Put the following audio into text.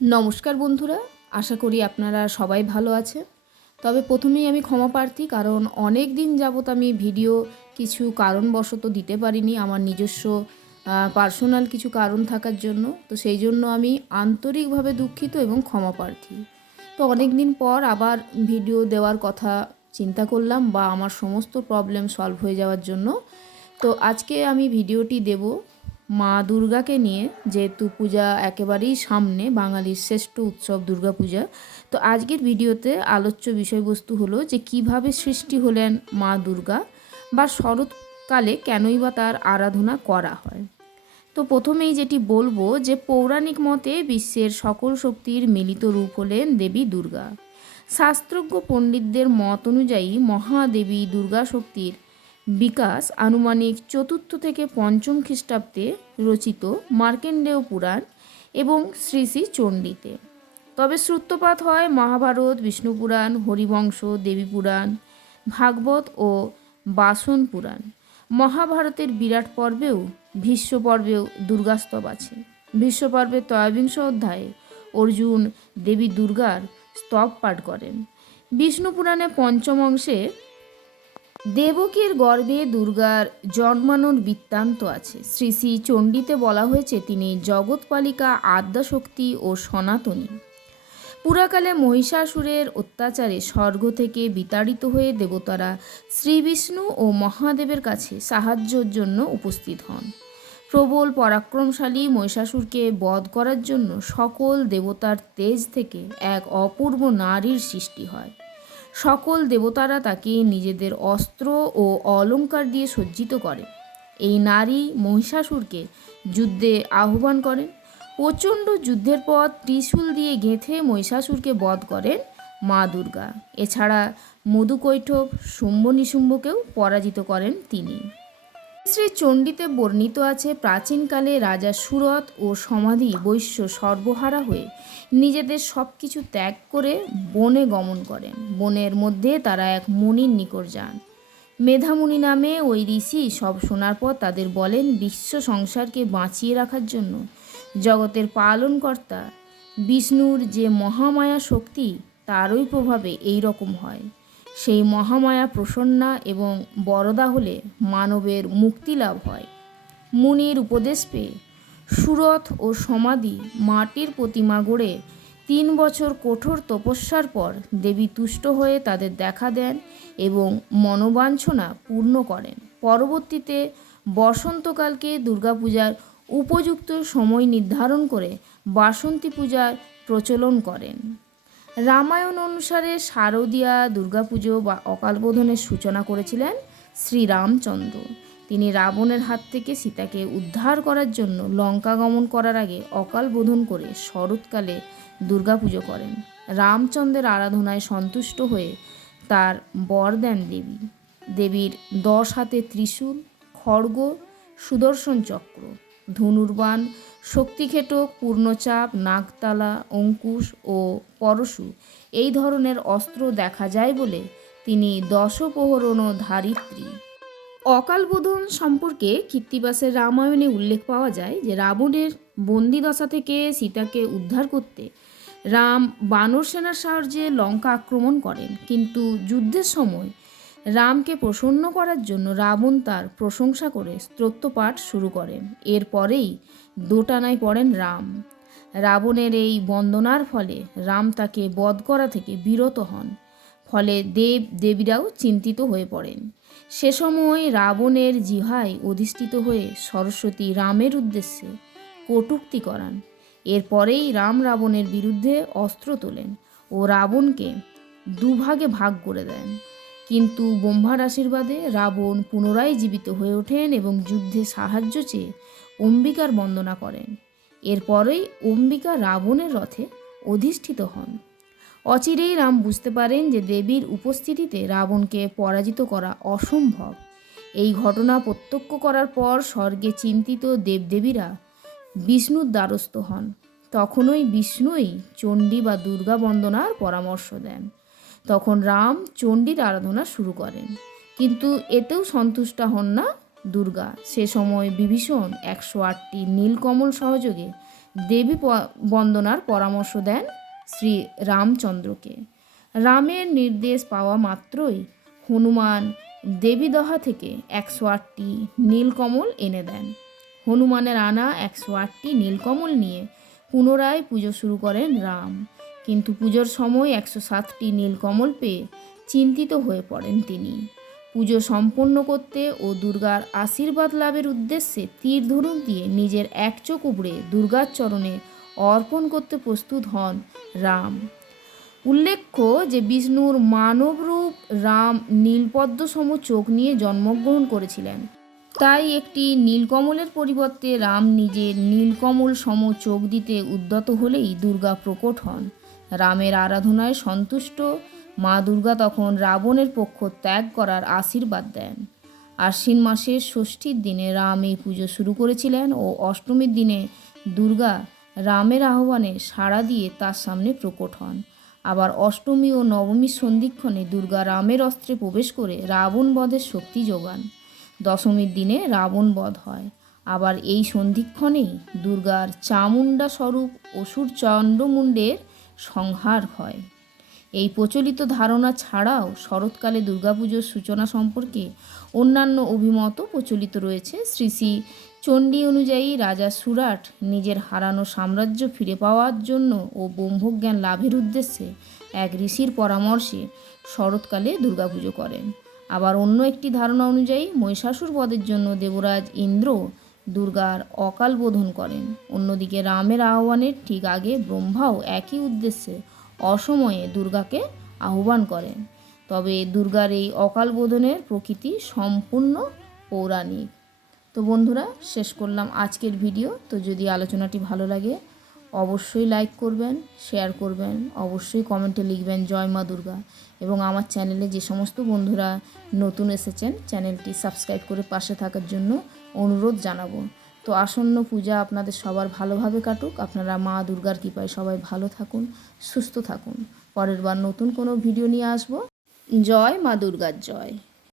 নমস্কার বন্ধুরা, আশা করি আপনারা সবাই ভালো আছে তবে প্রথমেই আমি ক্ষমা প্রার্থী, কারণ অনেক দিন যাবত আমি ভিডিও কিছু কারণবশত দিতে পারিনি আমার নিজস্ব পার্সোনাল কিছু কারণ থাকার জন্য। তো সেই জন্য আমি আন্তরিকভাবে দুঃখিত এবং ক্ষমা প্রার্থী। তো অনেক দিন পর আবার ভিডিও দেওয়ার কথা চিন্তা করলাম বা আমার সমস্ত প্রবলেম সলভ হয়ে যাওয়ার জন্য। তো আজকে আমি ভিডিওটি দেব মা দুর্গাকে নিয়ে যেহেতু পূজা একেবারেই সামনে, বাঙালির শ্রেষ্ঠ উৎসব দুর্গা পূজা তো আজকের ভিডিওতে আলোচ্য বিষয়বস্তু হলো যে কীভাবে সৃষ্টি হলেন মা দুর্গা বা শরৎকালে কেনই বা তার আরাধনা করা হয়। তো প্রথমেই যেটি বলব যে পৌরাণিক মতে বিশ্বের সকল শক্তির মিলিত রূপ হলেন দেবী দুর্গা। শাস্ত্রজ্ঞ পণ্ডিতদের মত অনুযায়ী মহাদেবী দুর্গা শক্তির বিকাশ আনুমানিক চতুর্থ থেকে পঞ্চম খ্রিস্টাব্দে রচিত মার্কেন্ডেয় পুরাণ এবং শ্রী শ্রী চণ্ডীতে। তবে সূত্রপাত হয় মহাভারত, বিষ্ণু পুরাণ, হরিবংশ, দেবী পুরাণ, ভাগবত ও বাসন পুরাণ। মহাভারতের বিরাট পর্বেও ভীষ্ম পর্বেও দুর্গাস্তব আছে। ভীষ্ম পর্বের ত্রয়োবিংশ অধ্যায়ে অর্জুন দেবী দুর্গার স্তব পাঠ করেন। বিষ্ণু পুরাণে পঞ্চম অংশে দেবকীর গর্ভে দুর্গার জন্মানোর বৃত্তান্ত আছে। শ্রী শ্রী চণ্ডীতে বলা হয়েছে, তিনি জগৎপালিকা, আদ্যাশক্তি ও সনাতনী। পুরাকালে মহিষাসুরের অত্যাচারে স্বর্গ থেকে বিতাড়িত হয়ে দেবতারা শ্রী বিষ্ণু ও মহাদেবের কাছে সাহায্যের জন্য উপস্থিত হন। প্রবল পরাক্রমশালী মহিষাসুরকে বধ করার জন্য সকল দেবতার তেজ থেকে এক অপূর্ব নারীর সৃষ্টি হয়। সকল দেবতারা তাকে নিজেদের অস্ত্র ও অলঙ্কার দিয়ে সজ্জিত করে। এই নারী মহিষাসুরকে যুদ্ধে আহ্বান করেন। প্রচণ্ড যুদ্ধের পর ত্রিশূল দিয়ে গেঁথে মহিষাসুরকে বধ করেন মা দুর্গা। এছাড়া মধুকৈঠব শুম্ভ নিশুম্ভকেও পরাজিত করেন তিনি। শ্রী চণ্ডীতে বর্ণিত আছে প্রাচীনকালে রাজা সুরত ও সমাধি বৈশ্য সর্বহারা হয়ে নিজেদের সব কিছু ত্যাগ করে বনে গমন করেন। বনের মধ্যে তারা এক মুনির নিকট যান। মেধামুনি নামে ওই ঋষি সব শোনার পর তাদের বলেন, বিশ্ব সংসারকে বাঁচিয়ে রাখার জন্য জগতের পালনকর্তা বিষ্ণুর যে মহামায়া শক্তি, তারই প্রভাবে এই রকম হয়। সেই মহামায়া প্রসন্না এবং বরদা হলে মানবের মুক্তি লাভ হয়। মুনির উপদেশ পেয়ে সুরথ ও সমাধি মাটির প্রতিমা গড়ে তিন বছর কঠোর তপস্যার পর দেবী তুষ্ট হয়ে তাদের দেখা দেন এবং মনোবাঞ্ছনা পূর্ণ করেন। পরবর্তীতে বসন্তকালকে দুর্গাপূজার উপযুক্ত সময় নির্ধারণ করে বাসন্তী পূজার প্রচলন করেন। রামায়ণ অনুসারে শারদীয়া, দুর্গাপুজো বা অকালবোধনের সূচনা করেছিলেন শ্রীরামচন্দ্র। তিনি রাবণের হাত থেকে সীতাকে উদ্ধার করার জন্য লঙ্কা গমন করার আগে অকাল বোধন করে শরৎকালে দুর্গাপুজো করেন। রামচন্দ্রের আরাধনায় সন্তুষ্ট হয়ে তার বর দেন দেবী। দেবীর দশ হাতে ত্রিশূল, খড়গ, সুদর্শন চক্র, ধনুর্বাণ শক্তিখেটক পূর্ণচাপ নাগতালা অঙ্কুশ ও পরশু, এই ধরনের অস্ত্র দেখা যায় বলে তিনি দশপ্রহরণ ধারিত্রী। অকালবোধন সম্পর্কে কীর্তিবাসের রামায়ণে উল্লেখ পাওয়া যায় যে রাবণের বন্দিদশা থেকে সীতাকে উদ্ধার করতে রাম বানর সেনার সাহায্যে লঙ্কা আক্রমণ করেন। কিন্তু যুদ্ধের সময় রামকে প্রসন্ন করার জন্য রাবণ তার প্রশংসা করে স্তোত্রপাঠ শুরু করেন এরপরেই দোটানায় পড়েন রাম। রাবণের এই বন্দনার ফলে রাম তাকে বধ করা থেকে বিরত হন। ফলে দেব দেবীরাও চিন্তিত হয়ে পড়েন। সে সময় রাবণের জিহায় অধিষ্ঠিত হয়ে সরস্বতী রামের উদ্দেশ্যে কটুক্তি করান। এরপরেই রাম রাবণের বিরুদ্ধে অস্ত্র তোলেন ও রাবণকে দুভাগে ভাগ করে দেন। কিন্তু ব্রহ্মার আশীর্বাদে রাবণ পুনরায় জীবিত হয়ে ওঠেন এবং যুদ্ধে সাহায্য চেয়ে অম্বিকার বন্দনা করেন। এরপরেই অম্বিকা রাবণের রথে অধিষ্ঠিত হন। অচিরেই রাম বুঝতে পারেন যে দেবীর উপস্থিতিতে রাবণকে পরাজিত করা অসম্ভব। এই ঘটনা প্রত্যক্ষ করার পর স্বর্গে চিন্তিত দেবদেবীরা বিষ্ণুর দ্বারস্থ হন। তখনই বিষ্ণুই চণ্ডী বা দুর্গা বন্দনার পরামর্শ দেন। তখন রাম চণ্ডীর আরাধনা শুরু করেন। কিন্তু এতেও সন্তুষ্ট হন না দুর্গা। সে সময় বিভীষণ একশো আটটি নীলকমল সহযোগে দেবী বন্দনার পরামর্শ দেন শ্রী রামচন্দ্রকে। রামের নির্দেশ পাওয়া মাত্রই হনুমান দেবীদহা থেকে একশো আটটি নীলকমল এনে দেন। হনুমানের আনা একশো আটটি নীলকমল নিয়ে পুনরায় পুজো শুরু করেন রাম। কিন্তু পুজোর সময় একশো সাতটি নীলকমল পেয়ে চিন্তিত হয়ে পড়েন তিনি। পুজো সম্পন্ন করতে ও দুর্গার আশীর্বাদ লাভের উদ্দেশ্যে তীর ধনুক দিয়ে নিজের এক চোখ উপড়ে দুর্গার চরণে অর্পণ করতে প্রস্তুত হন রাম। উল্লেখ্য যে বিষ্ণুর মানবরূপ রাম নীলপদ্ম সম চোখ নিয়ে জন্মগ্রহণ করেছিলেন। তাই একটি নীলকমলের পরিবর্তে রাম নিজের নীলকমল সম চোখ দিতে উদ্যত হলেই দুর্গা প্রকট হন। রামের আরাধনায় সন্তুষ্ট। মা দুর্গা তখন রাবণের পক্ষ ত্যাগ করার আশীর্বাদ দেন। আশ্বিন মাসের ষষ্ঠীর দিনে রাম এই পুজো শুরু করেছিলেন ও অষ্টমীর দিনে দুর্গা রামের আহ্বানে সাড়া দিয়ে তার সামনে প্রকট হন। আবার অষ্টমী ও নবমীর সন্ধিক্ষণে দুর্গা রামের অস্ত্রে প্রবেশ করে রাবণ বধের শক্তি যোগান। দশমীর দিনে রাবণ বধ হয়। আবার এই সন্ধিক্ষণেই দুর্গার চামুণ্ডা স্বরূপ অসুর চণ্ডমুণ্ডের সংহার হয়। এই প্রচলিত ধারণা ছাড়াও শরৎকালে দুর্গাপুজোর সূচনা সম্পর্কে অন্যান্য অভিমতও প্রচলিত রয়েছে। শ্রী শ্রী চণ্ডী অনুযায়ী রাজা সুরাট নিজের হারানো সাম্রাজ্য ফিরে পাওয়ার জন্য ও ব্রহ্মজ্ঞান লাভের উদ্দেশ্যে এক ঋষির পরামর্শে শরৎকালে দুর্গাপুজো করেন। আবার অন্য একটি ধারণা অনুযায়ী মহিষাসুর পদের জন্য দেবরাজ ইন্দ্র দুর্গার অকাল বোধন করেন। অন্যদিকে রামের আহ্বানের ঠিক আগে ব্রহ্মাও একই উদ্দেশ্যে অসময়ে দুর্গাকে আহ্বান করেন। তবে দুর্গার এই অকাল বোধনের প্রকৃতি সম্পূর্ণ পৌরাণিক। তো বন্ধুরা, শেষ করলাম আজকের ভিডিও। তো যদি আলোচনাটি ভালো লাগে অবশ্যই লাইক করবেন শেয়ার করবেন, অবশ্যই কমেন্টে লিখবেন, জয় মা দুর্গা। এবং আমার চ্যানেলে যে সমস্ত বন্ধুরা নতুন এসেছেন চ্যানেলটি সাবস্ক্রাইব করে পাশে থাকার জন্য অনুরোধ জানাব। তো আসন্ন পূজা আপনাদের সবার ভালোভাবে কাটুক। আপনারা মা দুর্গার কৃপায় সবাই ভালো থাকুন, সুস্থ থাকুন। পরের বার নতুন কোনো ভিডিও নিয়ে আসব। জয় মা দুর্গার জয়।